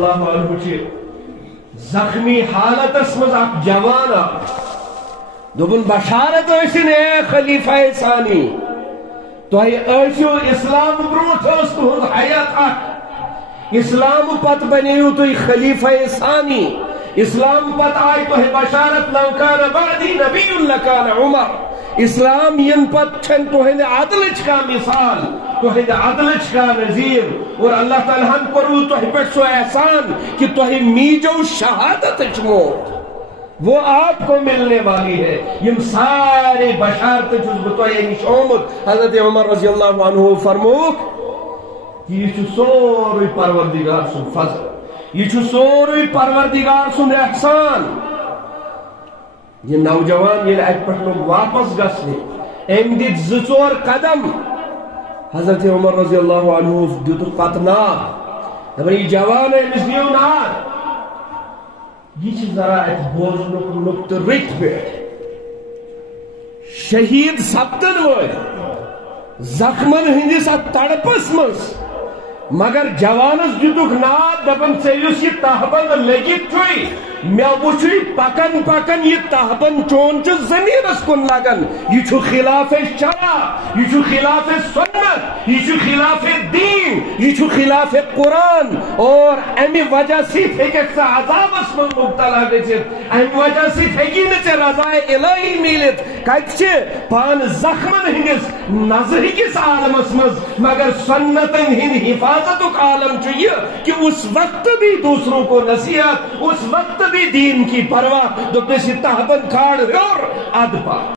اللہ عنہ چھ زخمی حالت اسمز اک جوان دوبن بشارت ٲسِن اے خلیفہ ثانی تۄہہِ ٲسِو اسلام برونٛٹھ ٲس تُہنٛد حیات اکھ اسلام پتہٕ بنییو تُہۍ خلیفہ ثانی اسلام پتہٕ آیہِ تۄہہِ بشارت لو کان بعدی نبی لکان عمر اسلام ین پتہٕ چھنہٕ تُہنٛدِ عدلٕچ کانٛہہ مثال تُہنٛدِ عدلٕچ کانٛہہ نظیٖر اور اللہ تعالیٰ ہن کوٚروٕ تۄہہِ پٮ۪ٹھ سُہ احسان کہ تۄہہِ میٖجو شہادتٕچ موت وہ آپ کو ملنے والی ہے یم سارے بشارت چھس بہ تۄہہِ نِش آمُت حضرت عمر رضی اللہ عنہ فرموک کہ یہ چھُ سورُے پروردگار سُنٛد فضل یہ چھُ سورُے پروردگار سُنٛد احسان یہ نوجوان ییٚلہِ اَتہِ پٮ۪ٹھ لوٚگ واپس گژھنہِ أمۍ دِتۍ 2-4 قدم حضرت عمر رضی اللہ عنہ دیُتُکھ پتہٕ ناو دپان یہ جوان أمِس دِیِو ناو یہ ذرا ات بوزنک نقطہ رت پہ شہید سپدن ول زخمن ہندس ات تڑپس مز مگر جوانس دتک ناد دپن ژےٚ یہ تہبند لگت چھُے مےٚ وُچھُے پکن پکن یہ تہبند چون چھ زمینس کن لگن یہ چھُ خلاف شرع یہ چھُ خلاف سنت یہ چھُ خلاف دین یہ چھُ خلاف قرآن اور امی وجہ سۭتۍ ہیٚککھ ژٕ عذابس منٛز مبتلا گٔژھِتھ امی وجہ سۭتۍ ہیٚکی نہٕ ژےٚ رضائے الہی میٖلِتھ کتہِ چھِ پان زخمن ہندس نظرِ کِس عالمس منٛز مگر سنتن ہند حفاظتُک عالم چھُ یہ کہ اس وقت بھی دوسروں کو نصیحت اس وقت بھی دین کی پرواہ دوٚپنَس یہِ تہبند کھال ہیوٚر ادٕ پا